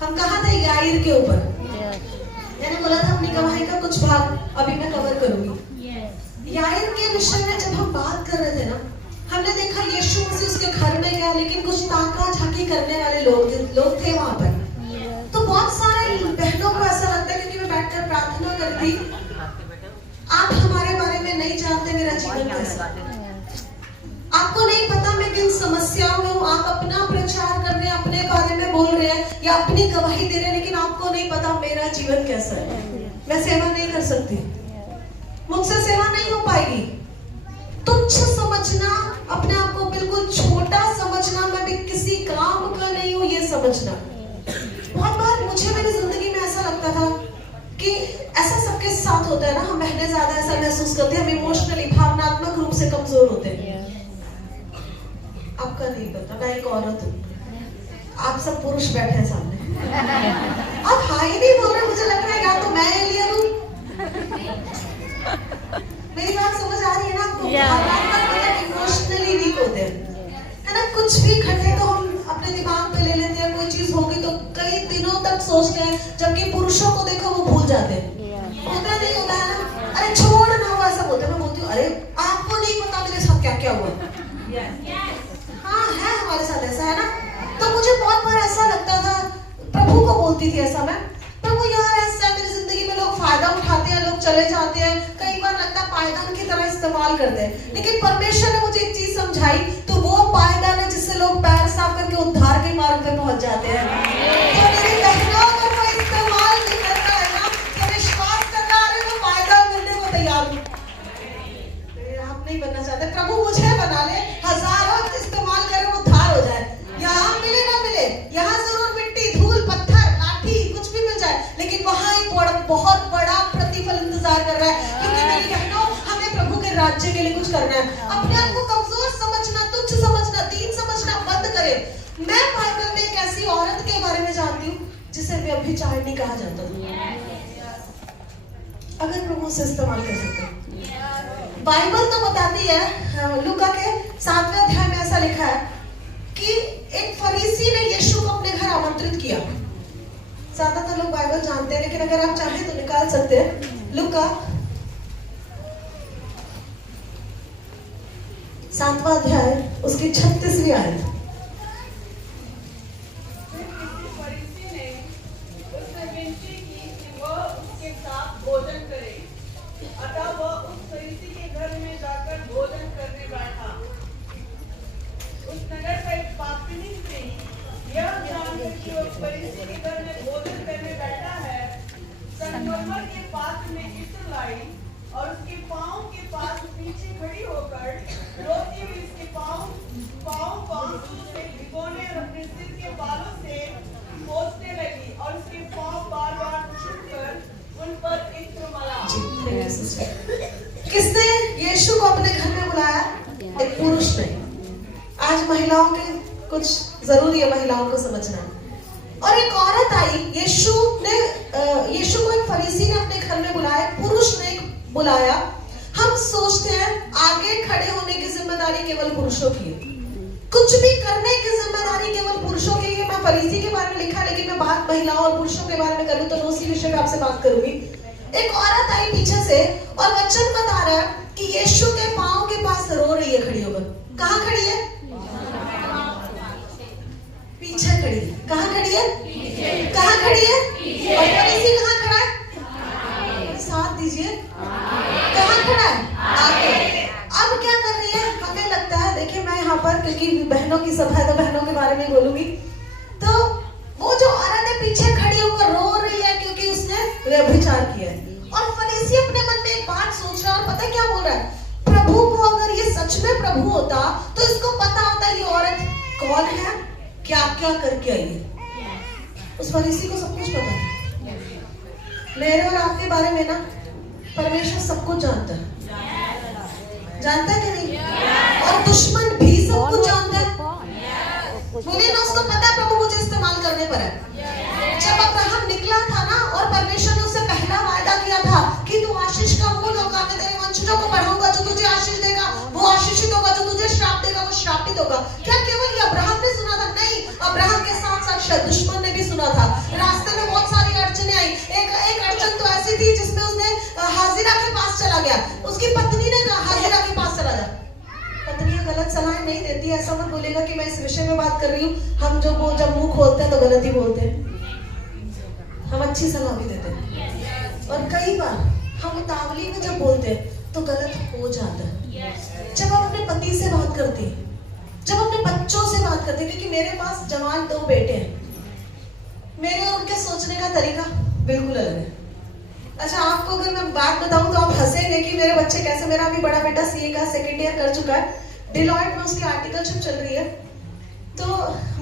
हम कहाँ थे? याईर के ऊपर। मैंने बोला था अपनी गवाही का कुछ भाग अभी मैं कवर करूंगी। याईर के विषय में जब हम बात कर रहे थे ना, हमने देखा यीशु मसीह उसके घर में गया, लेकिन कुछ ताका झाकी करने वाले लोग थे वहां पर। तो बहुत सारे बहनों को ऐसा लगता है, क्योंकि मैं बैठकर प्रार्थना करती, आप हमारे बारे में नहीं जानते मेरा जीवन कैसा, आपको नहीं पता मैं किन समस्याओं में हूँ। आप अपना प्रचार कर रहे हैं, अपने बारे में बोल रहे हैं या अपनी गवाही दे रहे हैं, लेकिन आपको नहीं पता मेरा जीवन कैसा है। मैं सेवा नहीं कर सकती, मुझसे सेवा नहीं हो पाएगी। तुच्छ समझना, अपने आप को बिल्कुल छोटा समझना, मैं भी किसी काम का नहीं हूँ, ये समझना। बहुत बार मुझे मेरी जिंदगी में ऐसा लगता था कि ऐसा सबके साथ होता है ना, हम बहनें ज्यादा ऐसा महसूस करते हैं, हम इमोशनली भावनात्मक रूप से कमजोर होते हैं। आपका नहीं पता, मैं एक औरत हूँ, आप सब पुरुष बैठे हैं सामने, आप हाई नहीं बोल रहे, मुझे लग रहा है या तो मैं एलियन हूँ। मेरी बात समझ आ रही है ना आपको? इमोशनली वीक होते हैं, है ना? कुछ भी घटे तो हम अपने दिमाग पे ले लेते हैं, कोई चीज होगी तो कई दिनों तक सोचते हैं, जबकि पुरुषों को देखो वो भूल जाते हैं। होता नहीं होता है ना? अरे छोड़ ना, वो ऐसा बोलते हैं। मैं बोलती हूँ अरे आपको नहीं पता मेरे साथ क्या क्या हुआ। हाँ है हमारे साथ ऐसा, है ना? तो मुझे बहुत बार ऐसा लगता था, प्रभु को बोलती थी ऐसा मैं, प्रभु यार ऐसा मेरी जिंदगी में लोग फायदा उठाते हैं, लोग चले जाते हैं, कई बार लगता है पायदान की तरह इस्तेमाल करते हैं। लेकिन परमेश्वर ने मुझे एक चीज समझाई, तो वो पायदान है जिससे लोग पैर साफ करके उद्धार के मार्ग पे पहुंच जाते हैं। तो मेरी बहनों को कोई इस्तेमाल नहीं करता है ना, तो विश्वास करना, अरे मैं पायदान मिलने को तैयार हूँ। आप नहीं बनना चाहते, प्रभु मुझे बना ले, हजारों इस्तेमाल करे, उद्धार हो जाए। यहाँ मिले ना मिले, यहाँ जरूर मिट्टी धूल पत्थर लाठी कुछ भी मिल जाए, लेकिन वहां एक बहुत बड़ा प्रतिफल इंतजार कर रहा है, क्योंकि मेरी बहनों हमें प्रभु के राज्य के लिए कुछ करना है। अपने आप को कमजोर समझना, तुच्छ समझना, दीन समझना बंद करें। मैं बाइबल में एक ऐसी औरत के बारे में जानती हूँ जिसे व्यभिचारिणी कहा जाता था। अगर प्रभु से इस्तेमाल कर सकते, बाइबल तो बताती है, लूका के 7वें अध्याय में ऐसा लिखा है कि एक फरीसी ने यीशु को अपने घर आमंत्रित किया। ज्यादातर लोग बाइबल जानते हैं, लेकिन अगर आप चाहें तो निकाल सकते हैं। लूका 7वां अध्याय उसकी 36वीं आयत। के पास में इत्र लाई और उसके पांव के पास पीछे खड़ी होकर रोती हुई उसके पांव आंसू से भिगोने और अपने सिर के बालों से पोंछने लगी और उसके पांव बार-बार छूकर उन पर इत्र मला। किसने यीशु को अपने घर में बुलाया? एक पुरुष ने। आज महिलाओं के कुछ जरूरी है महिलाओं को समझना। और एक औरत आई, यीशु को एक फरीसी ने अपने घर में बुलाया, पुरुष ने बुलाया। हम सोचते हैं आगे खड़े होने की जिम्मेदारी केवल पुरुषों की है, कुछ भी करने की जिम्मेदारी केवल पुरुषों की है। मैं फरीसी के बारे में लिखा, लेकिन मैं बात महिलाओं और पुरुषों के बारे में करूँ तो उसी विषय पे आपसे बात करूंगी। एक औरत आई पीछे से और वचन बता रहा है कि यीशु के पांव के पास रो रही है खड़ी होकर। कहाँ खड़ी है? पीछे खड़ी है। कहाँ खड़ी है? कहाँ खड़ी है? और फरीसी कहाँ खड़ा है? साथ दीजिए, कहाँ खड़ा है? आगे। अब क्या कर रही है? हमें लगता है, देखिए मैं यहाँ पर क्योंकि बहनों की सभा है तो बहनों के बारे में बोलूंगी। तो वो जो औरत है पीछे खड़ी होकर रो रही है क्योंकि उसने व्यभिचार किया है। और फरीसी अपने मन में एक बात सोच रहा है, और पता है क्या बोल रहा है? प्रभु को अगर ये सच में प्रभु होता तो इसको पता होता ये औरत कौन है, क्या क्या करके आई है। उस फरीसी को सब कुछ पता है। मेरे और आपके बारे में ना परमेश्वर सब कुछ जानता है। जानता है कि नहीं? और दुश्मन भी सब कुछ जानता है। बोलिए ना, उसको पता है प्रभु मुझे इस्तेमाल करने पर है। जब अब्राहम निकला था ना और परमेश्वर ने उससे पहला वायदा किया था कि तू आशीष का मूल होगा, मैं तेरे वंशजों को बढ़ाऊंगा, जो तुझे आशीष देगा वो आशीषित होगा, जो तुझे श्राप देगा वो श्रापित होगा। क्या केवल ये अब्राहम ने सुना था? नहीं, अब्राहम के साथ साथ दुश्मन ने भी सुना था। रास्ते में बहुत सारी अड़चने आई। एक अड़चन तो ऐसी थी जिसमें उसने हाजिरा के पास चला गया। उसकी पत्नी ने कहा हाजिरा के पास चला जा। पत्नियां गलत सलाह नहीं देती, ऐसा मत बोलेगा कि मैं इस विषय में बात कर रही हूँ। हम जब मुंह खोलते हैं तो गलत ही बोलते हैं, हम अच्छी सलाह भी देते हैं और कई बार हम उतावली में जब बोलते हैं तो गलत हो जाता है। जब हम अपने पति से बात करते हैं, जब अपने बच्चों से बात करते हैं, क्योंकि मेरे पास जवान 2 बेटे हैं, मेरे उनके सोचने का तरीका बिल्कुल अलग है। अच्छा, आपको अगर मैं बात बताऊं तो आप हंसेंगे कि मेरे बच्चे कैसे। मेरा अभी बड़ा बेटा सीए का 2nd ईयर कर चुका है, डिलॉयट में उसकी आर्टिकलशिप चल रही है। तो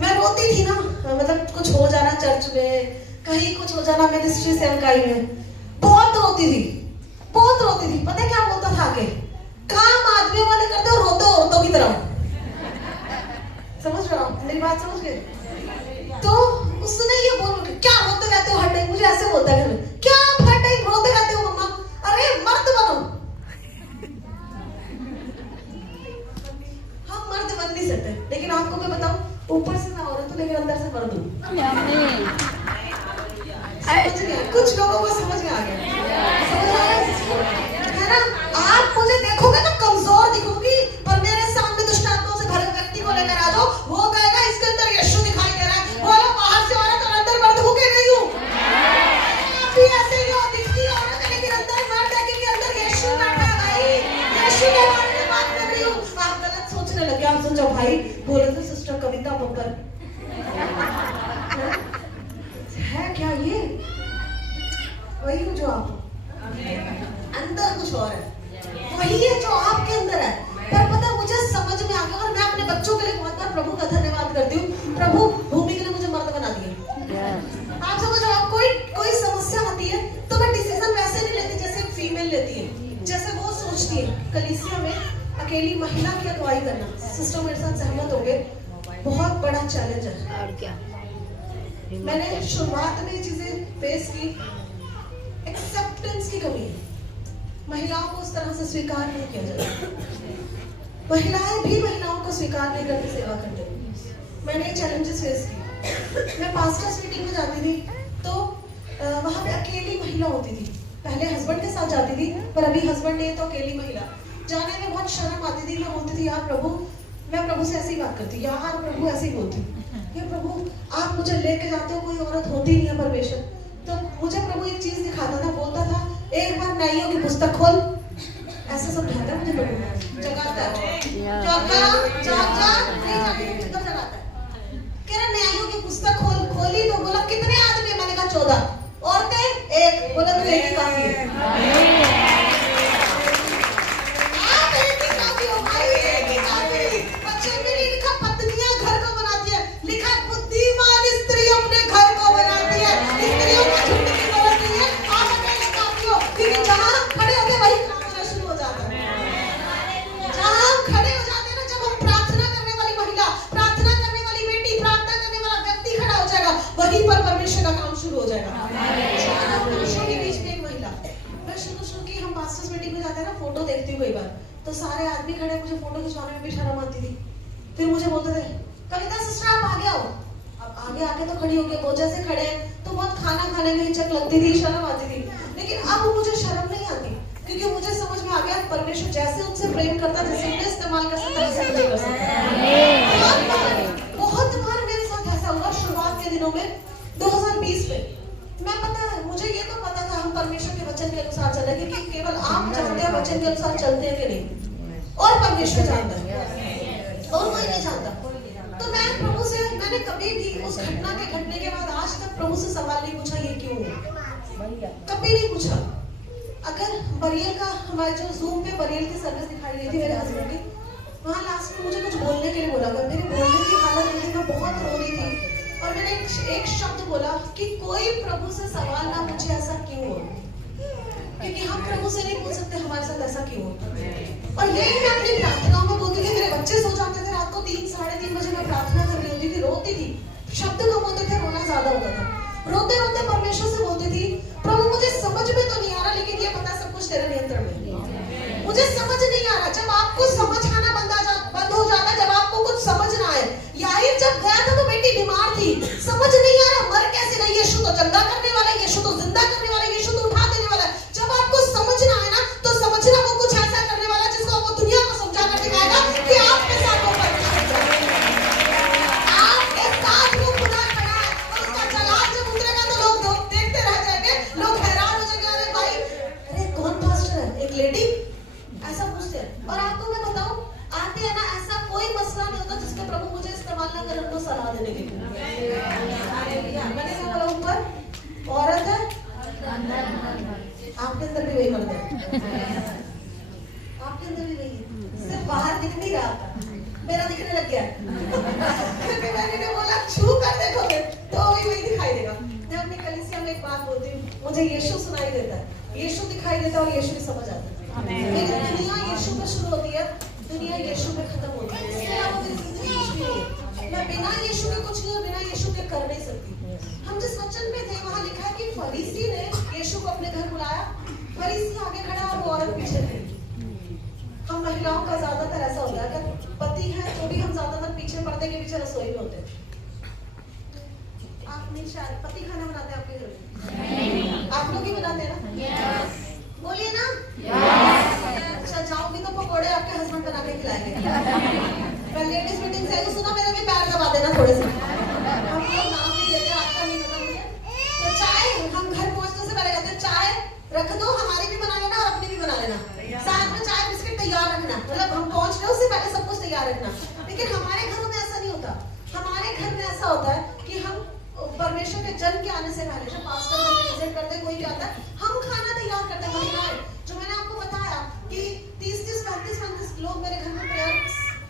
मैं रोती थी ना, मतलब कुछ हो जाना चर्च में, कहीं कुछ हो जाना मिनिस्ट्री सेवकाई में, बहुत रोती थी, बहुत रोती थी। पता क्या बोलता था आके, काम आदमियों वाले करते हो, रोते औरतों की तरह। समझ रहे हो मेरी बात, समझ गए? तो उसने ये बोल के, क्या रोते रहते हो हर टाइम, मुझे ऐसे बोलता है घर में, क्या आप हर टाइम रोते रहते हो मम्मा, अरे मर्द बनो। हम मर्द बन नहीं सकते, लेकिन आपको मैं बताऊं, ऊपर से मैं औरत हूं लेकिन अंदर से मर्द हूं। समझ गए? कुछ लोगों को समझ में आ गया, है ना? आप मुझे देखोगे ना कमजोर दिखूंगी, पर मेरे सामने दुष्ट आत्माओं से भरे व्यक्ति को लेकर आ जाओ, वो कहेगा इसके अंदर यीशु दिखाई दे रहा है। बोलो, बाहर से औरत और अंदर मर्द हूं के नहीं हूं? आप भी ऐसे ही हो, दिखती औरत है लेकिन अंदर मर्द है, क्योंकि अंदर यीशु बैठा है भाई। यीशु के बारे में बात कर रही हूं। आप गलत सोचने लगे। आप सोचो भाई बोले तो सिस्टर कविता बब्बर है क्या, ये वही हूँ जो आप हो। अंदर कुछ और है, वही है जो आपके अंदर है। पर पता, मुझे समझ में आ गया और मैं अपने बच्चों के लिए बहुत बार प्रभु का धन्यवाद करती हूँ। प्रभु भूमि के लिए मुझे मर्द बना दिया। आप समझ रहे हो? कोई समस्या आती है तो मैं डिसीजन वैसे नहीं लेती जैसे एक फीमेल लेती है, जैसे वो सोचती है। कलीसिया में अकेली महिला की अगुवाई करना, सिस्टर मेरे साथ सहमत होंगे, बहुत बड़ा चैलेंज है। और क्या, मैंने शुरुआत में ये चीजें फेस की। एक्सेप्टेंस की कमी है, महिलाओं को उस तरह से स्वीकार नहीं किया जाता। महिलाएं भी महिलाओं को स्वीकार नहीं करती सेवा करते। मैंने ये चैलेंजेस फेस की। मैं पास्टर्स मीटिंग में जाती थी तो वहां पे अकेली महिला होती थी। पहले हस्बैंड के साथ जाती थी, पर अभी हस्बैंड नहीं तो अकेली महिला। जाने में बहुत शर्म आती थी। मैं बोलती थी, यार प्रभु, मैं प्रभु से ऐसी बात करती, यार प्रभु ऐसे ही बोलती, ये प्रभु आप मुझे लेके जाते हो, कोई औरत होती नहीं है परमेश्वर। तो मुझे प्रभु एक चीज दिखाता था, बोलता था एक बार न्यायियों की पुस्तक खोल, ऐसे समझाता है मुझे प्रभु, जगाता है, जगाता है। कह रहा न्यायियों की पुस्तक खोली तो बोला कितने आदमी? मैंने कहा 14। औरतें 1। बोला तो 1 ही काफी है। आप 1 ही काफी हो भाई, 1 ही काफी। बच्चे में नहीं लिखा पत्नियां घर को बनाती है, लिखा बुद्धिमान स्त्री अपने घर को बनाती है। स्त्रियों को झुंड की जरूरत नहीं है, आप अकेले काफी हो। क्योंकि जहां खड़े होके वही काम होना शुरू हो जाता है। जहां हम खड़े हो जाते हैं ना, जब हम प्रार्थना करने वाली महिला, प्रार्थना करने वाली बेटी, प्रार्थना करने वाला व्यक्ति खड़ा हो जाएगा, वहीं पर परमेश्वर का काम शुरू हो जाएगा। पुरुषों के बीच में एक महिला, मैं शुरू की, हम पास्टर्स मीटिंग में जाते हैं ना, फोटो देखती हूँ कई बार, तो सारे आदमी खड़े, मुझे फोटो खिंचवाने में भी शर्म आती थी। फिर मुझे बोलते थे, कविता सिस्टर आप आगे आओ। अब आगे आके तो खड़ी हो गई, वो जैसे खड़े हैं तो बहुत खाना खाने में हिचक लगती थी, शर्म आती थी। लेकिन अब मुझे शर्म नहीं आती, क्योंकि मुझे समझ में आ गया परमेश्वर जैसे उनसे प्रेम करता, जैसे उन्हें इस्तेमाल कर सकता है, वैसे मुझे कर सकता है। बहुत बार मेरे साथ ऐसा हुआ शुरुआत के दिनों में, 2020 में। मैं पता है, मुझे ये तो पता था हम परमेश्वर के वचन के अनुसार चले, क्योंकि केवल आप जानते हैं वचन के अनुसार चलते हैं कि नहीं, और परमेश्वर जानता है, और कोई नहीं जानता। तो मैं प्रभु से, मैंने कभी भी उस घटना के घटने के बाद आज तक प्रभु से सवाल नहीं पूछा ये क्यों है, कभी नहीं पूछा। अगर बरियल का, हमारे जो जूम पे बरियल की सर्विस दिखाई गई थी मेरे हस्बैंड की, वहाँ लास्ट में मुझे कुछ बोलने के लिए बोला था। मेरे बोलने की हालत नहीं थी, मैं बहुत रो रही थी, और मैंने एक शब्द बोला कि कोई प्रभु से सवाल ना पूछे ऐसा क्यों हो, क्योंकि हम प्रभु से नहीं पूछ सकते हमारे साथ ऐसा क्यों हो। और यही मैं अपनी प्रार्थनाओं में बोलती थी। मेरे बच्चे सो जाते थे रात को 3 साढ़े 3 बजे, मैं प्रार्थना कर रही होती थी, रोती थी, शब्द कम होते थे, रोना ज्यादा होता था। रोते रोते परमेश्वर से बोलती थी, प्रभु मुझे समझ में तो नहीं आ रहा, लेकिन ये पता सब कुछ तेरे नियंत्रण में। मुझे समझ नहीं आ रहा। जब आपको समझ आना बंद हो जाता है, जब आपको कुछ समझ ना आए। याहीर जब गया था तो बेटी बीमार थी, समझ आपके अंदर भी वही है, सिर्फ बाहर दिख नहीं रहा था, मेरा दिखने लग गया। क्योंकि मैंने बोला छू कर देखोगे तो भी वही दिखाई देगा। मैं अपनी कलीसिया में एक बात बोलती हूँ, मुझे यीशु सुनाई देता है, यीशु दिखाई देता है और यीशु भी समझ आता है। लेकिन दुनिया यीशु पे शुरू होती है, दुनिया यीशु पे खत्म होती है। इसके अलावा मेरी जिंदगी कुछ भी नहीं है। मैं बिना यीशु के कुछ नहीं और बिना यीशु के कर नहीं सकती। हम जिस वचन में थे वहाँ लिखा है कि फरीसी ने यीशु को अपने घर बुलाया, फरीसी आगे खड़ा और वो औरत पीछे थी। हम महिलाओं का ज्यादातर ऐसा होता है, अगर पति है तो भी हम ज्यादातर पीछे पर्दे के पीछे रसोई में होते हैं। आप नहीं, शायद पति खाना बनाते हैं आपके घर में? आप लोग ही बनाते हैं ना? बोलिए ना। अच्छा, जाऊंगी तो पकोड़े आपके हस्बैंड बना के खिलाएंगे। मैं लेडीज मीटिंग से सुना, मेरा भी पैर दबा देना थोड़े से। हम लोग नाम नहीं लेते, आपका नहीं पता मुझे। तो चाय हम घर पहुंचने से पहले कहते हैं चाय रख दो, हमारी भी बना लेना और अपनी भी बना लेना, साथ में चाय बिस्किट तैयार रखना, मतलब हम पहुंच रहे उससे पहले सब कुछ तैयार रखना। लेकिन हमारे घरों में ऐसा नहीं होता। हमारे घर में ऐसा होता है कि हम परमेश्वर के जन्म के आने से पहले, जब पास्टर घर में विजिट करते हैं, कोई क्या आता है, हम खाना तैयार करते हैं। महिलाएं, जो मैंने आपको बताया कि 30-30, 35-35 लोग मेरे घर में प्रेयर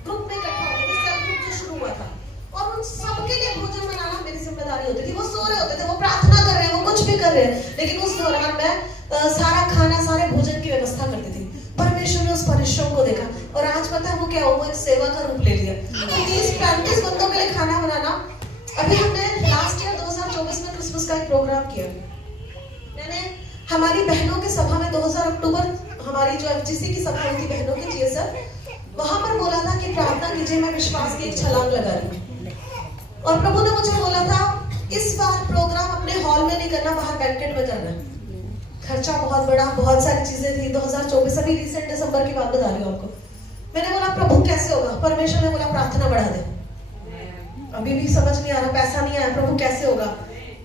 ग्रुप में इकट्ठा होते थे, सेल्फ ग्रुप जो शुरू हुआ था, और उन सबके लिए भोजन बनाना मेरी जिम्मेदारी होती थी। वो सो रहे होते थे, वो प्रार्थना कर रहे हैं, वो कुछ भी कर रहे हैं, लेकिन उस दौरान मैं सारा खाना, सारे भोजन की व्यवस्था करती थी। परमेश्वर ने उस परिश्रम को देखा और आज पता है वो क्या हुआ, एक सेवा का रूप ले लिया। 30-35 बंदों के लिए खाना बनाना। अभी हमने लास्ट ईयर 2024 में क्रिसमस का एक प्रोग्राम किया। मैंने हमारी बहनों की सभा में 2000 अक्टूबर हमारी जो एफजीसी की सभा हुई थी बहनों की जीएसएफ, वहां पर बोला था कि प्रार्थना कीजिए, मैं विश्वास की एक छलांग लगा रही हूँ। और प्रभु ने मुझे बोला था इस बार प्रोग्राम अपने हॉल में नहीं करना, बाहर बैंकेट में करना है। खर्चा बहुत बड़ा, बहुत सारी चीजें थी। 2024 अभी रिसेंट दिसंबर की बात बता रही हूँ आपको। मैंने बोला प्रभु कैसे होगा? परमेश्वर ने बोला प्रार्थना बढ़ा दे। अभी भी समझ नहीं आ रहा, पैसा नहीं आया, प्रभु कैसे होगा?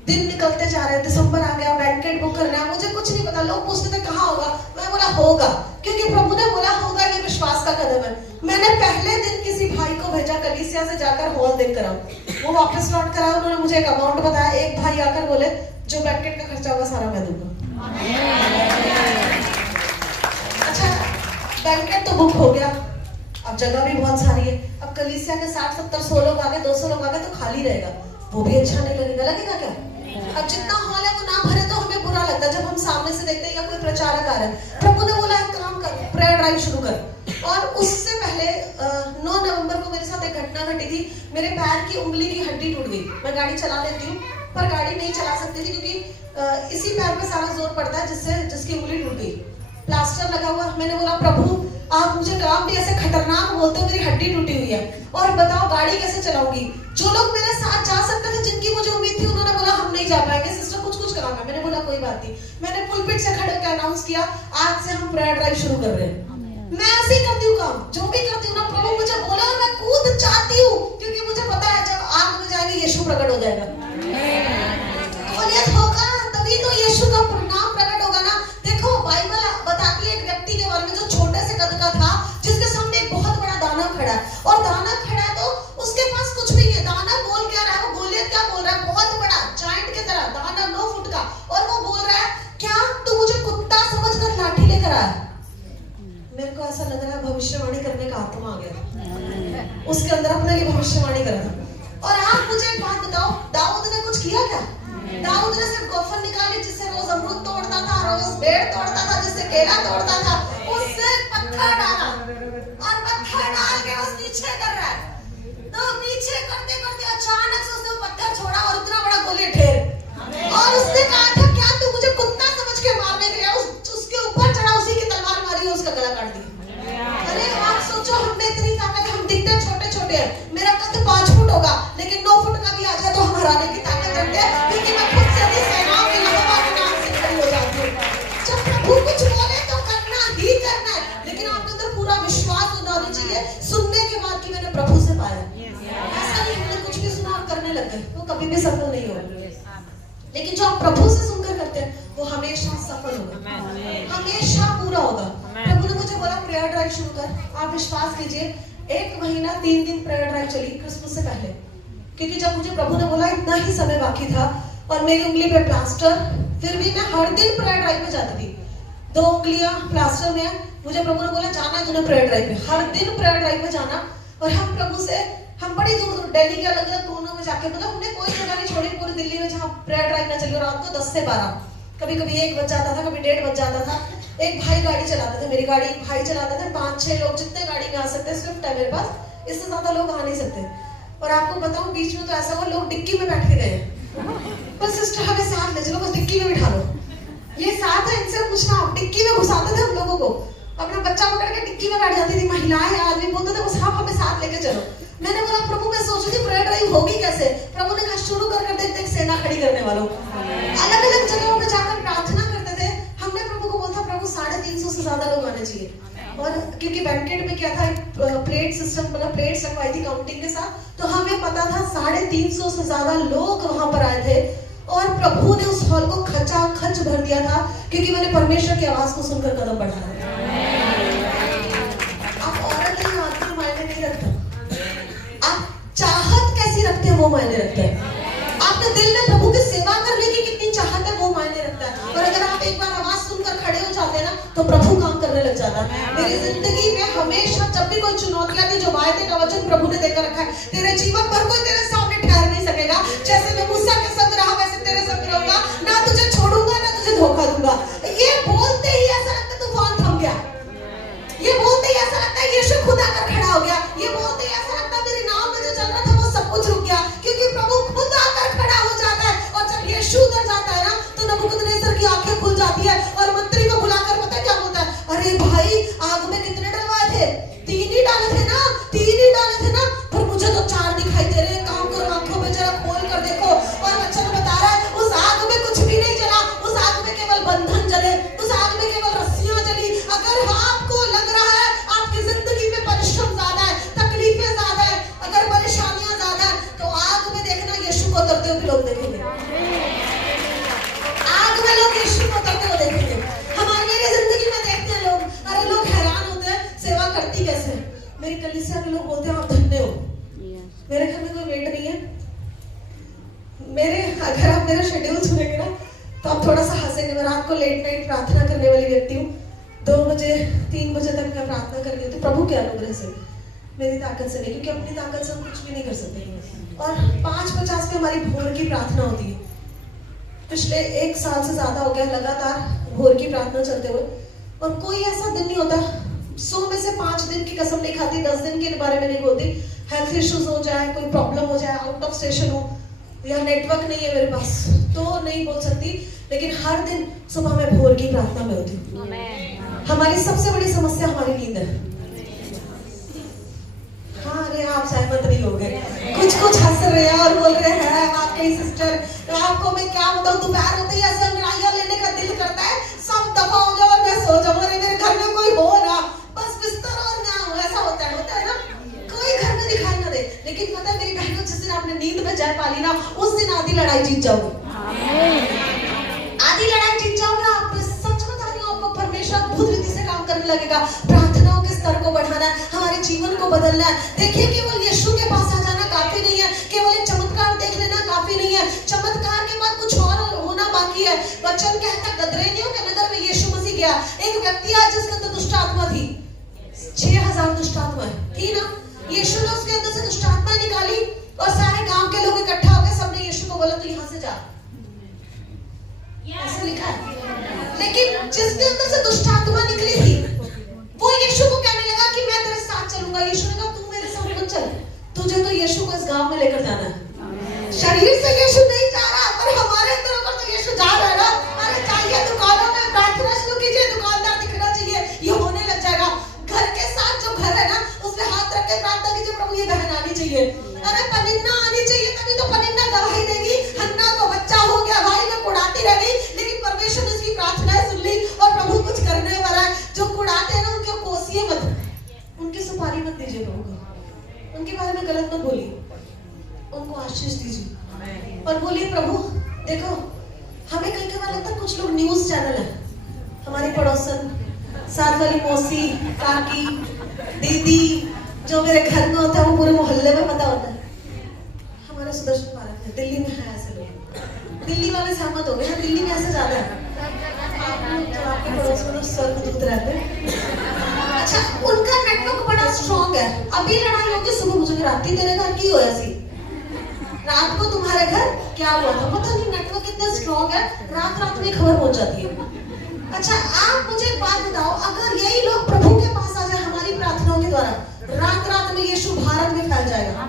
दिन निकलते जा रहे हैं, दिसंबर आ गया, बैंकेट बुक करना है, मुझे कुछ नहीं पता। लोग पूछते थे कहाँ होगा, मैं बोला होगा, क्योंकि प्रभु ने बोला होगा। ये विश्वास का कदम है। मैंने पहले दिन किसी भाई को भेजा कलीसिया से जाकर हॉल देख कर आओ। वो वापस लौट कर आया, उन्होंने मुझे एक अमाउंट बताया। एक भाई आकर बोले जो बैंकेट का खर्चा होगा सारा मैं दूंगा। अच्छा, बैंकेट तो बुक हो गया, अब जगह भी बहुत सारी है। अब कलीसिया के 60-70-100 लोग आ गए, 200 लोग आ गए तो खाली रहेगा, वो भी अच्छा नहीं लगेगा। लगेगा क्या? अब जितना हॉल है वो ना भरे तो हमें बुरा लगता है जब हम सामने से देखते हैं या कोई प्रचारक आ रहा है। प्रभु ने बोला एक काम कर, प्रेयर ड्राइव शुरू कर। और उससे पहले 9 नवंबर को मेरे साथ एक घटना घटी थी। मेरे पैर की उंगली की हड्डी टूट गई। मैं गाड़ी चला लेती हूँ पर गाड़ी नहीं चला सकती थी क्योंकि इसी पैर पे सारा जोर पड़ता है जिसकी उंगली टूट गई। प्लास्टर लगा हुआ। मैंने बोला प्रभु आप मुझे काम भी ऐसे खतरनाक बोलते हो, मेरी हड्डी टूटी हुई है और बताओ गाड़ी कैसे चलाऊंगी? जो लोग मेरे साथ जा सकते थे, जिनकी मुझे उम्मीद थी, उन्होंने बोला हम नहीं जा पाएंगे, सिस्टर कुछ कराना। मैंने बोला कोई बात नहीं। मैंने पुलपिट से खड़े होकर अनाउंस किया आज से हम प्रेयर ड्राइव शुरू कर रहे हैं। मैं ऐसे ही करती हूँ काम, जो भी करती हूँ ना, प्रभु मुझे बोला और मैं कूद जाती हूँ क्योंकि मुझे पता है जब आग में जाएंगे यीशु प्रकट हो जाएगा। होगा तभी तो यीशु का नाम प्रकट होगा ना। देखो बाइबल बताती है एक व्यक्ति के बारे में जो छोटे से कद का था, जिसके सामने एक बहुत बड़ा दानव खड़ा है। और दानव खड़ा है तो उसके पास कुछ भी नहीं है। दानव बोल क्या रहा है? वो गोलियत क्या बोल रहा है? बहुत बड़ा जायंट की तरह दानव 9 फुट का, और वो बोल रहा है क्या तू मुझे कुत्ता समझकर लाठी लेकर आया? मेरे को ऐसा लग रहा है भविष्यवाणी करने का आत्मा आ गया उसके अंदर, अपने लिए भविष्यवाणी कर रहा था। और आप मुझे एक बात बताओ, दाऊद ने कुछ किया क्या? दाऊद ने सिर्फ गोफन निकाली जिससे रोज अमरूद तोड़ता था, रोज पेड़ तोड़ता था, जिससे केला तोड़ता था, उससे पत्थर डाला और पत्थर डाल के उस पीछे कर रहा है। तो पीछे करते करते अचानक से उसने पत्थर छोड़ा और इतना बड़ा गोली ढेर, और उसने कहा था क्या तू मुझे कुत्ता समझ के मारने के लिए? उसके ऊपर चढ़ा, उसी की तलवार मारी, उसका गला काट दिया। अरे आप सोचो, हम में इतनी ताकत है, हम दिखते छोटे छोटे हैं। मेरा कद 5 फुट होगा लेकिन 9 फुट का भी आ जाए तो हम हराने की ताकत रखते हैं, क्योंकि मैं खुद से भी सेनाओं के यहोवा के नाम से खड़ी हो जाती हूँ। जब प्रभु कुछ बोले तो करना ही करना है, लेकिन आपके अंदर पूरा विश्वास होना चाहिए सुनने के बाद कि मैंने प्रभु से पाया। ऐसा नहीं हमने कुछ भी सुना और करने लग गए, वो कभी भी सफल नहीं होगा। लेकिन जो आप प्रभु से सुनकर करते हैं वो हमेशा सफल होगा, हमेशा पूरा होगा। प्रभु ने मुझे बोला प्रेयर ड्राइव शुरू कर। आप विश्वास कीजिए 1 महीना 3 दिन प्रेयर ड्राइव चली क्रिसमस से पहले, क्योंकि जब मुझे प्रभु ने बोला इतना ही समय बाकी था और मेरी उंगली पे प्लास्टर, फिर भी मैं हर दिन प्रेयर ड्राइव में जाती थी। 2 उंगलियां प्लास्टर में है। मुझे प्रभु ने बोला जाना है तूने प्रेयर ड्राइव में, हर दिन प्रेयर ड्राइव में जाना। और हम प्रभु से हम बड़ी दूर दूर दिल्ली के अलग अलग कोनों में जाके, मतलब हमने कोई जगह नहीं छोड़ी पूरी दिल्ली में जहाँ प्रेयर ड्राइव ना चली। रात को 10 से 12, कभी कभी 1 बज जाता था, कभी 1:30 बज जाता था। एक भाई गाड़ी चलाते थे, मेरी गाड़ी भाई चलाते थे। 5-6 लोग जितने गाड़ी में आ सकते हैं, स्विफ्ट है मेरे पास, इससे ज्यादा लोग आ नहीं सकते। और आपको बताऊं बीच में तो ऐसा हुआ लोग डिक्की में बैठ के गए, बस सिस्टर हमें साथ ले चलो, बस डिक्की में बिठा लो, ये साथ है इनसे पूछना। डिक्की में घुसाते थे हम लोगों को, अपना बच्चा पकड़ के डिक्की में बैठ जाती थी महिलाएं, आदमी बोलते थे बस आप हमें साथ लेके चलो। मैंने बोला प्रभु मैं सोच रही थी प्रेयर ड्राइव होगी कैसे। प्रभु ने कहा शुरू कर देख देख सेना खड़ी करने वालों। अलग अलग जगहों में जाकर प्रार्थना करते थे। हमने प्रभु को बोला प्रभु 350 से ज्यादा लोग आने चाहिए। और क्योंकि बैंकेट में क्या था, प्लेट सिस्टम, मतलब प्लेट्स रखवाई थी काउंटिंग के साथ, तो हमें पता था 350 से ज्यादा लोग वहां पर आए थे। और प्रभु ने उस हॉल को खचाखच भर दिया था, क्योंकि मैंने परमेश्वर की आवाज को सुनकर कदम बढ़ाया। आप औरत ही आदमी मायने नहीं रखता, आप चाहत कैसी रखते हैं वो मायने रखता है। आपके दिल में प्रभु की सेवा करने की कितनी चाहत है वो मायने रखता है। और अगर आप एक बार आवाज सुनकर खड़े हो जाते हैं ना, तो प्रभु काम करने लग जाता है। मेरी जिंदगी में हमेशा जब भी कोई चुनौती आती है, जो वायदे का वचन प्रभु ने देकर रखा है, तेरे जीवन भर कोई तेरे सामने ठहर नहीं सकेगा। जैसे मैं मूसा के संग रहा वैसे तेरे संग रहूंगा, ना तुझे छोड़ूंगा ना तुझे धोखा दूंगा। ये बोलते ही ऐसा लगता है तूफान थम गया, ये बोलते ही ऐसा लगता है यीशु खुद आकर खड़ा हो गया, ये बोलते ही ऐसा लगता है मेरे नाम में जो चल रहा था वो सब कुछ रुक गया, क्योंकि प्रभु खुद आकर खड़ा हो जाता है। और जब यीशु उतर जाता है ना, तो नबूकदनेस्सर की आंखें खुल जाती है और मंत्री को बुलाकर पता क्या बोलता है, अरे भाई आग में कितने डलवाए थे? 3 ही डाले थे ना, 3 ही डाले थे ना, पर मुझे तो 4 दिखाई दे रहे हैं। काम करो आंखों में जरा खोल कर देखो। और वचन बता रहा है उस आग में कुछ भी नहीं जला, उस आग में केवल बंधन जले, उस आग में केवल रस्सियां जली। अगर आपको लग रहा है आपकी जिंदगी में परिश्रम ज्यादा है, तकलीफें ज्यादा है, अगर परेशानियां ज्यादा है, तो आग में देखना यीशु को उतरते हुए लोग देखेंगे। आग में लोग यीशु को उतरते हुए देखेंगे। हमारी जिंदगी में देखते हैं लोग, अरे लोग हैरान होते हैं सेवा करती कैसे। मेरी कलीसिया के लोग बोलते हैं आप धन्य हो, मेरे घर में कोई वेट नहीं है। अगर आप मेरा शेड्यूल सुनेंगे ना, तो आप थोड़ा सा हंसेंगे। मैं रात को लेट नाइट प्रार्थना करने वाली व्यक्ति हूँ। 2 बजे 3 बजे तक मैं प्रार्थना कर रही हूँ, तो प्रभु के अनुग्रह से, मेरी ताकत से नहीं, क्योंकि अपनी ताकत से हम कुछ भी नहीं कर सकते। और 5:50 पे हमारी भोर की प्रार्थना होती है। पिछले 1 साल से ज्यादा हो गया लगातार भोर की प्रार्थना चलते हुए, और कोई ऐसा दिन नहीं होता 100 में से 5 दिन की कसम नहीं खाती, 10 दिन के बारे में नहीं बोलती। हेल्थ इश्यूज हो जाए, कोई प्रॉब्लम हो जाए, आउट ऑफ स्टेशन हो, या नेटवर्क नहीं है मेरे पास, तो नहीं बोल सकती। लेकिन हर दिन सुबह में भोर की प्रार्थना में होती हूँ। हमारी सबसे बड़ी समस्या हमारी नींद है। हाँ, अरे आप सहमत नहीं हो गए, कुछ हंस रहे हैं और बोल रहे हैं आपके सिस्टर। आपको मैं क्या बताऊं, दोपहर होते ही ऐसे मिठाइयां लेने का दिल करता है, सब दफा हो जाओ और मैं सो जाऊं। अरे मेरे घर में कोई हो ना, बस बिस्तर और ना, ऐसा होता है ना, कोई घर में दिखाई ना दे। लेकिन पता है मेरी बहनों, जिस दिन आपने नींद में जय पा ली ना, उस दिन आधी लड़ाई जीत जाओगे। आधी लड़ाई जीत जाओगे आप। सच बता रही हूँ आपको, परमेश्वर अद्भुत रीति से काम करने लगेगा। प्रार्थनाओं के स्तर को बढ़ाना है, हमारे जीवन को बदलना है। देखिए केवल यीशु के पास आ जाना काफी नहीं है, केवल एक चमत्कार देख लेना काफी नहीं है। चमत्कार के बाद कुछ और होना बाकी है। वचन कहता है गदरेनियों के नगर में यीशु मसीह गया, एक व्यक्ति आया जिसके अंदर दुष्ट आत्मा थी। 6000 दुष्ट आत्मा थी ना, यीशु ने उसके अंदर से दुष्ट आत्मा निकाली और सारे गांव के लोग इकट्ठा हो गए। सबने यीशु को बोला तू यहाँ से जा, ऐसा लिखा है। लेकिन जिसके अंदर से दुष्ट आत्मा निकली थी, वो यीशु को कहने लगा कि मैं तेरे साथ चलूंगा। यीशु ने कहा तू मेरे साथ मत चल, तुझे तो यीशु को इस गांव में लेकर जाना है। शरीर से यीशु नहीं जा रहा, पर हमारे अंदर होकर तो यीशु जा रहा है ना। अरे चाहिए दुकानों में प्रार्थना शुरू कीजिए, दुकानदार दिखना चाहिए, ये होने लग जाएगा। घर के साथ जो घर है ना, उसमें हाथ रख के प्रार्थना कीजिए, प्रभु ये बहन आनी चाहिए। अरे पनिन्ना आनी चाहिए, तभी तो पनिन्ना गवाही देगी। हन्ना को बच्चा हो गया, भाई में कुड़ाती रह गई, लेकिन परमेश्वर ने उसकी प्रार्थनाएं सुन ली और प्रभु कुछ करने वाला है। जो कुड़ाते हैं ना, उनको कोसिए मत, उनकी सुपारी मत दीजिए प्रभु को, उनके बारे में गलत मत बोलिए, उनको आशीष दीजिए और बोलिए प्रभु देखो। हमें कई बार लगता है कुछ लोग न्यूज चैनल है, हमारी पड़ोसन, साथ वाली मौसी, काकी, दीदी, जो मेरे घर में होता है वो पूरे मोहल्ले में पता होता है। हमारे सुदर्शन भारत में दिल्ली में है ऐसे लोग। दिल्ली वाले सहमत हो गए हैं, दिल्ली में ऐसे ज्यादा है। आपके पड़ोस में तो स्वर्गदूत रहते हैं। अच्छा, उनका नेटवर्क बड़ा स्ट्रॉन्ग है। अभी लड़ाई होगी सुबह मुझे रात तेरे घर की होया सी, रात को तुम्हारे घर क्या हुआ था पता नहीं, नेटवर्क इतना स्ट्रॉन्ग है, रात रात में खबर पहुंच जाती है। अच्छा, आप मुझे एक बात बताओ, अगर यही लोग प्रभु के पास आ जाए हमारी प्रार्थनाओं के द्वारा, रात रात में यीशु भारत में फैल जाएगा।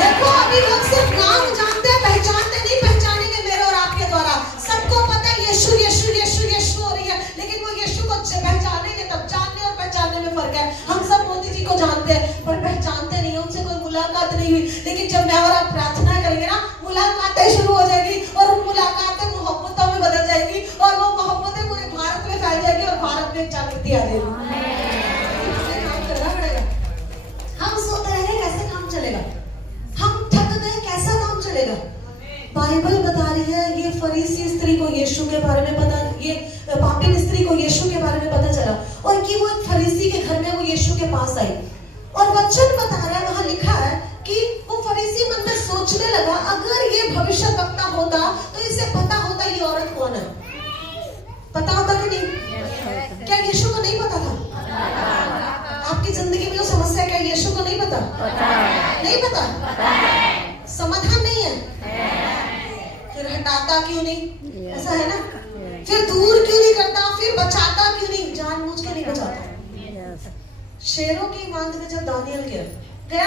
देखो अभी लोग सिर्फ नाम जानते हैं, पहचानते नहीं, पहचानेंगे मेरे और आपके द्वारा। सबको पता है यीशु यीशु यीशु यीशु हो रही है, लेकिन वो यीशु को पहचानेंगे तब। जानने और पहचानने में फर्क है। हम सब मोदी जी को जानते हैं पर पहचानते नहीं, उनसे कोई मुलाकात नहीं हुई। लेकिन जब मैं और आप प्रार्थना करेंगे ना, मुलाकातें शुरू हो जाएगी और उन मुलाकातें मोहब्बतों में बदल जाएगी और वो मोहब्बतें पूरे भारत में फैल जाएगी और भारत में एक जागृति आ जाएगी। काम करना पड़ेगा। हम सोते रहे कैसे काम चलेगा, हम थक गए कैसा काम चलेगा। बाइबल बता रही है ये फरीसी स्त्री को यीशु के बारे में पता, ये पापी स्त्री को यीशु के बारे में पता चला और कि वो एक फरीसी के घर में वो यीशु के पास आई और वचन बता रहा है, वहां लिखा है कि वो फरीसी मन में सोचने लगा अगर ये भविष्यवक्ता होता तो इसे पता होता ये औरत कौन है। पता होता कि नहीं? क्या यीशु को नहीं पता था? आपकी जिंदगी में जो समस्या है क्या यीशु को नहीं पता? नहीं पता? समाधान नहीं है? फिर हटाता क्यों नहीं? ऐसा है ना? फिर दूर क्यों नहीं करता? फिर बचाता क्यों नहीं? जानबूझ के नहीं बचाता। शेरों की मांग में जब दानियल गया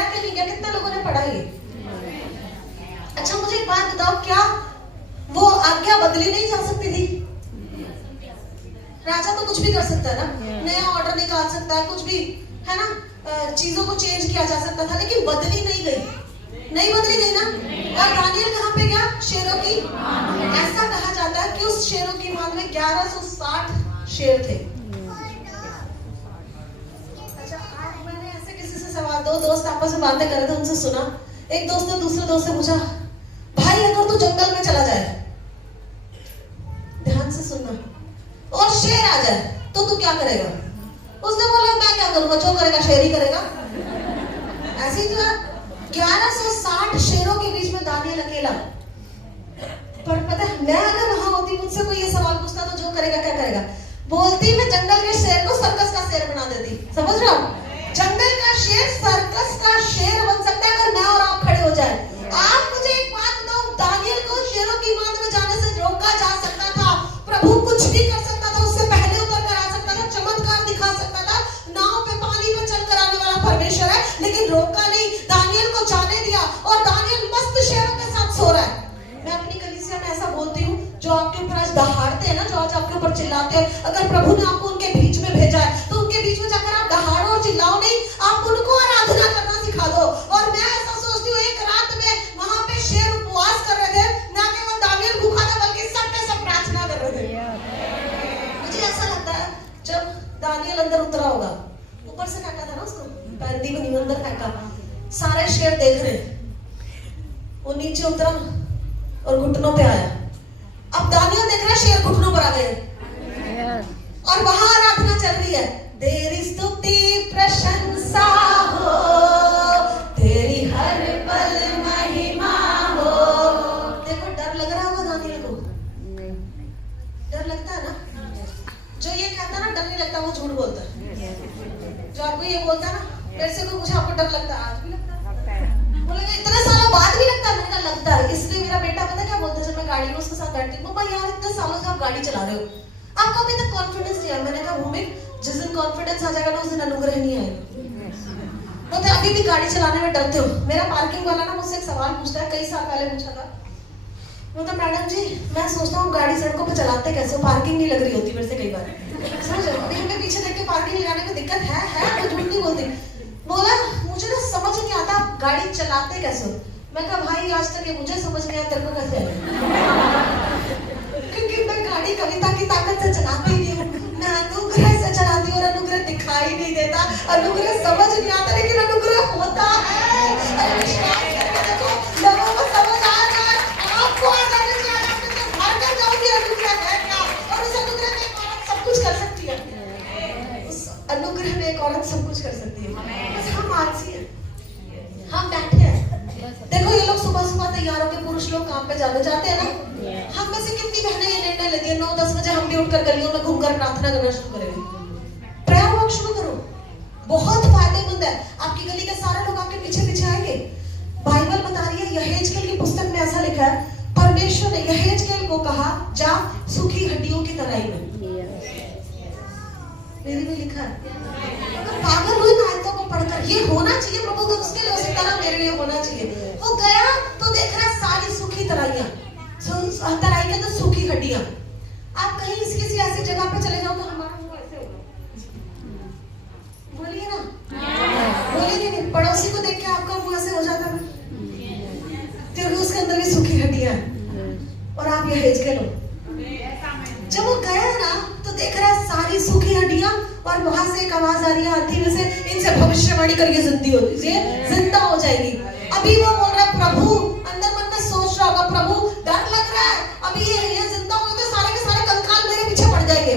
कि नहीं गया? कितने लोगों ने पढ़ा ये? अच्छा मुझे एक बात बताओ, क्या वो आज्ञा बदली नहीं जा सकती थी? राजा तो कुछ भी कर सकता है ना, नया ऑर्डर निकाल सकता है, कुछ भी है ना, चीजों को चेंज किया जा सकता था, लेकिन बदली नहीं गई, नहीं बदली गई ना। और दानियल कहाँ पे गया? शेरों की। ऐसा कहा जाता है कि उस शेरों की मांग में 1160 शेर थे। अच्छा, आज मैंने ऐसे किसी से सवाल, दो दोस्त आपस में बातें कर रहे थे, उनसे सुना। एक दोस्त ने दूसरे दोस्त से पूछा, भाई अगर तू जंगल में चला जाए, ध्यान से सुनना, और शेर आ जाए तो तू क्या करेगा? उसने बोला मैं क्या करूंगा, जो करेगा शेर ही करेगा। ऐसे ही तो 1160 शेरों के बीच में दानियल अकेला। पर पता है मैं अगर वहां होती, मुझसे कोई ये सवाल पूछता तो जो करेगा क्या करेगा, बोलती मैं जंगल के शेर को सर्कस का शेर बना देती। समझ रहे हो? जंगल का शेर सर्कस का शेर बन सकता है अगर मैं और आप खड़े हो जाए। आप मुझे एक बात बताओ, दानियल को शेरों की मांग में जाने से रोका जा सकता था, प्रभु कुछ भी कर सकता था, उससे पहले उतर कर आ सकता था, चमत्कार दिखा सकता था, नाव पे पानी पे चल कर आने वाला परमेश्वर है, लेकिन रोका नहीं, दानियल को जाने दिया और दानियल मस्त शेरों के साथ सो रहा है। मैं अपनी कलीसिया में ऐसा बोलती हूँ, जो आपके ऊपर आज दहाड़ते हैं ना, जो आज आपके ऊपर चिल्लाते हैं, अगर प्रभु ने आपको उनके बीच में भेजा है तो उनके बीच में जाकर आप दहाड़ो और चिल्लाओ नहीं, आप उनको आराधना करना सिखा दो। और मैं ऐसा सोचती हूँ, एक रात में वहां पे शेर उपवास कर रहे थे, ना केवल दानियल भूखा था बल्कि सब पे सब प्रार्थना कर रहे थे। मुझे ऐसा लगता है जब दानियल अंदर उतरा होगा, ऊपर से फेंका था ना उसको, पैंदी को अंदर फेंका, सारे शेर देख रहे, वो नीचे उतरा और घुटनों पे आया। अब दानियल देख रहा है शेर घुटनों पर आ गए और वहां आराधना चल रही है, तेरी स्तुति प्रशंसा हो, तेरी हर पल महिमा हो। देखो डर लग रहा होगा दानियल को, डर लगता है ना? जो ये कहता है ना डर नहीं लगता, वो झूठ बोलता है। जो आपको ये बोलता है ना, मेरे से कोई पूछे आपको डर लगता है, आज भी लगता है, बोलेगा इतने सालों बाद भी लगता है, मैंने कहा लगता है। इसलिए मेरा बेटा पता क्या बोलता है, जब मैं गाड़ी में उसके साथ बैठती हूँ, पापा यार इतने सालों से आप गाड़ी चला रहे हो, आपको अभी तक कॉन्फिडेंस नहीं है। मैंने कहा भूमिक, जिस दिन कॉन्फिडेंस आ जाएगा ना उस दिन अनुग्रह नहीं आएगा। तो अभी भी गाड़ी चलाने में डरते हो। मेरा पार्किंग वाला ना मुझसे एक सवाल पूछता है, कई साल पहले पूछा था, तो मैडम जी मैं सोचता हूँ गाड़ी सड़कों पे चलाते कैसे, पार्किंग नहीं लग रही होती मेरे से कई बार, समझ रहे हो? अभी हमें पीछे देख के पार्किंग लगाने में दिक्कत है, तो झूठ नहीं बोलती। बोला मुझे ना समझ नहीं आता आप गाड़ी चलाते कैसे हो। मैं कहा भाई आज तक ये मुझे समझ नहीं आया, तेरे को कैसे आया? क्योंकि मैं गाड़ी कविता की ताकत से चलाती नहीं हूँ, मैं अनुग्रह से चलाती हूँ और अनुग्रह दिखाई नहीं देता, अनुग्रह समझ नहीं आता, लेकिन अनुग्रह होता है। विश्वास करके देखो, लोगों को समझ आ रहा है, आपको आ जाने चाहिए, आप घर कर जाओगे अनुग्रह है क्या, और उस अनुग्रह में एक औरत सब कुछ कर सकती है, उस अनुग्रह में एक औरत सब कुछ कर सकती है। हम आलसी हैं, हम बैठे हैं। देखो ये लोग सुबह सुबह तैयार होकर, पुरुष लोग काम पे जाते हैं ना। हम में से कितनी बहनें ये निर्णय लेती है 9-10 बजे हम भी उठकर गलियों में घूमकर प्रार्थना करना शुरू करेंगे। प्रेयर वॉक शुरू करो, बहुत फायदेमंद है। आपकी गली के सारे लोग आपके पीछे पीछे आएंगे। बाइबल बता रही है, यहेजकेल की पुस्तक में ऐसा लिखा है, परमेश्वर ने यहेजकेल को कहा जा सूखी हड्डियों की तराई में। मेरी में लिखा है। तो पागल हुई ना आयतों को पढ़कर, ये होना चाहिए प्रभु को, उसके लिए हो सकता है मेरे लिए होना चाहिए। वो गया तो देख रहा सारी सूखी तराइयां, तराई के अंदर सूखी हड्डियां। आप कहीं किसी ऐसी जगह पे चले जाओ तो हमारा मुंह ऐसे होगा, बोलिए ना, बोलिए नहीं, पड़ोसी को देख के आपका मुंह ऐसे हो जाता है क्योंकि उसके अंदर भी सूखी हड्डियां हैं। और आप यहेजकेल हो। जब वो गया ना तो देख रहा है सारी सूखी हड्डियां, और वहां से एक आवाज आ रही है हाथी में से, इनसे भविष्यवाणी करके जिंदा हो जाएगी। अभी वो बोल रहा है प्रभु, अंदर मन में सोच रहा होगा प्रभु डर लग रहा है, अभी ये जिंदा हो तो सारे के सारे कंकाल मेरे पीछे पड़ जाएंगे,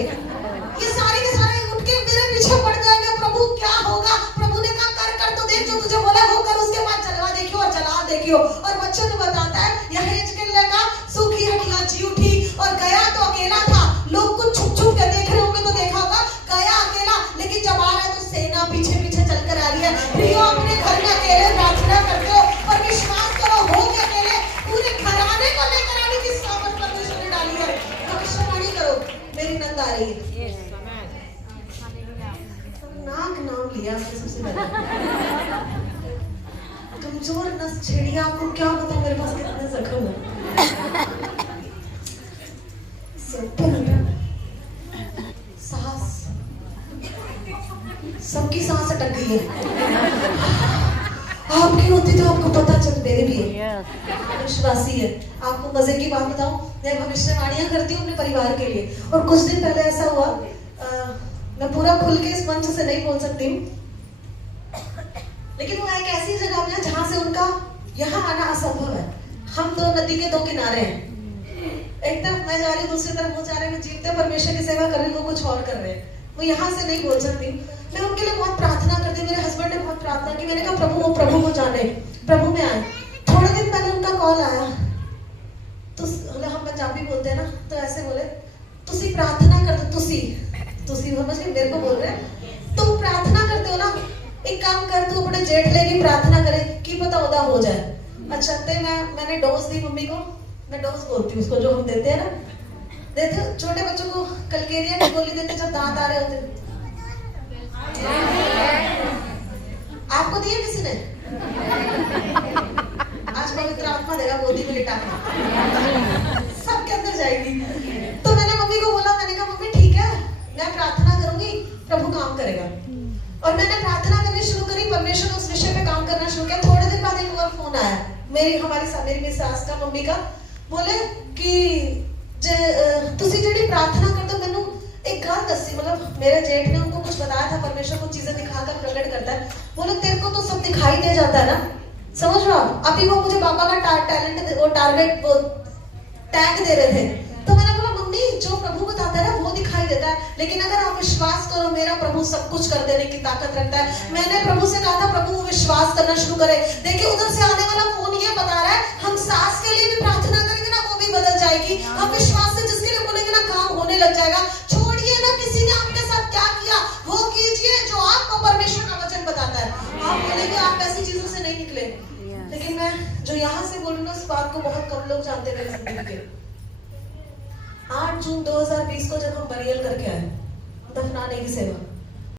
ये सारे के सारे उठ के मेरे पीछे पड़ जाएंगे, प्रभु क्या होगा। प्रभु ने कहा कर तो देख, जो तुझे बोला वो कर, उसके बाद चला देखियो। और बच्चों ने बताता है यहेजकेल ने कहा सूखी हड्डियां जी उठी, और गया तो अकेला था। लोग कुछ छुप छुप के देख रहे होंगे तो देखा होगा, गया अकेला, लेकिन जब आ रहा है तो सेना पीछे पीछे चलकर आ रही है। प्रियो, अपने घर में अकेले प्रार्थना करते हो और विश्वास करो हो के अकेले पूरे घराने को लेकर आने की सामर्थ परमेश्वर ने डाली है। भविष्यवाणी करो, मेरी नंद आ रही है। नाक नाम लिया आपने सबसे पहले। कमजोर नस छेड़ी, आपको क्या पता मेरे पास कितने जख्म है। सांस, सबकी सांस अटक गई है। आपकी होती तो आपको पता चल, मेरे भी है, विश्वासी है। आपको मजे की बात बताऊं, मैं भविष्यवाणियां करती हूँ अपने परिवार के लिए, और कुछ दिन पहले ऐसा हुआ, मैं पूरा खुल के इस मंच से नहीं बोल सकती हूँ, लेकिन वो एक ऐसी जगह में जहां से उनका यहाँ आना असंभव है। हम दो नदी के दो किनारे हैं, एक तरफ मैं जा रही हूँ, दूसरी तरफ वो जा रहे हैं, जीवते परमेश्वर की सेवा कर रही हूँ, वो कुछ और कर रहे हैं। वो यहाँ से नहीं बोल सकती। मैं उनके लिए बहुत प्रार्थना करती हूँ, मेरे हस्बैंड ने बहुत प्रार्थना की। मैंने कहा प्रभु, वो प्रभु को जाने, प्रभु में आए। थोड़े दिन पहले उनका कॉल आया, तो हम पंजाबी बोलते हैं ना, तो ऐसे बोले, तुसी प्रार्थना कर दो, तुसी समझ के मेरे को बोल रहे हैं, तुम प्रार्थना करते हो ना, एक काम कर, तू अपने जेठ लेके प्रार्थना करे, की पता उदा हो जाए। अच्छा, तो मैंने डोज दी मम्मी को, मैं डोज बोलती हूँ उसको, जो हम देते हैं ना, देते हो छोटे बच्चों को कलकेरिया की गोली देते जब दांत आ रहे होते। आपको दिया किसी ने? आज पवित्र आत्मा देगा गोदी में लिटा के, सबके अंदर जाएगी। तो मैंने मम्मी को बोला, मैंने कहा मम्मी ठीक है, मैं प्रार्थना करूंगी, प्रभु काम करेगा। और मैंने प्रार्थना करनी शुरू करी, परमेश्वर ने उस विषय पे काम करना शुरू किया। थोड़े दिन बाद एक और फोन आया, मेरी सास का, मम्मी का, बोले कि तुसी जेडी प्रार्थना कर दो, मैनू एक गल दसी, मतलब मेरे जेठ ने उनको कुछ बताया था, परमेश्वर कुछ चीजें दिखाकर प्रकट करता है। बोले तेरे को तो सब दिखाई दे जाता है ना, समझ लो आप। अभी वो मुझे बाबा का टैलेंट, वो टारगेट, वो टैग दे रहे थे। तो मैंने बोला मम्मी, जो प्रभु बताता है ना वो दिखाई देता है, लेकिन अगर आप विश्वास करो, मेरा प्रभु सब कुछ कर देने की ताकत रखता है। मैंने प्रभु से कहा था प्रभु वो विश्वास करना शुरू करे। देखिए उधर से आने वाला फोन ये बता रहा है, हम सास के लिए भी प्रार्थना करेंगे ना, वो भी बदल जाएगी। हम विश्वास से जिसके लिए बोलेंगे ना, काम होने लग जाएगा। छोड़िए ना किसी ने आपके साथ क्या किया, वो कीजिए जो आपको परमेश्वर का वचन बताता है। आप बोलेंगे आप ऐसी चीजों से नहीं निकले, लेकिन मैं जो यहाँ से बोलूँ ना, उस बात को बहुत कम लोग जानते मेरी जिंदगी के। 8 जून 2020 को जब हम बरियल करके आए, दफनाने की सेवा,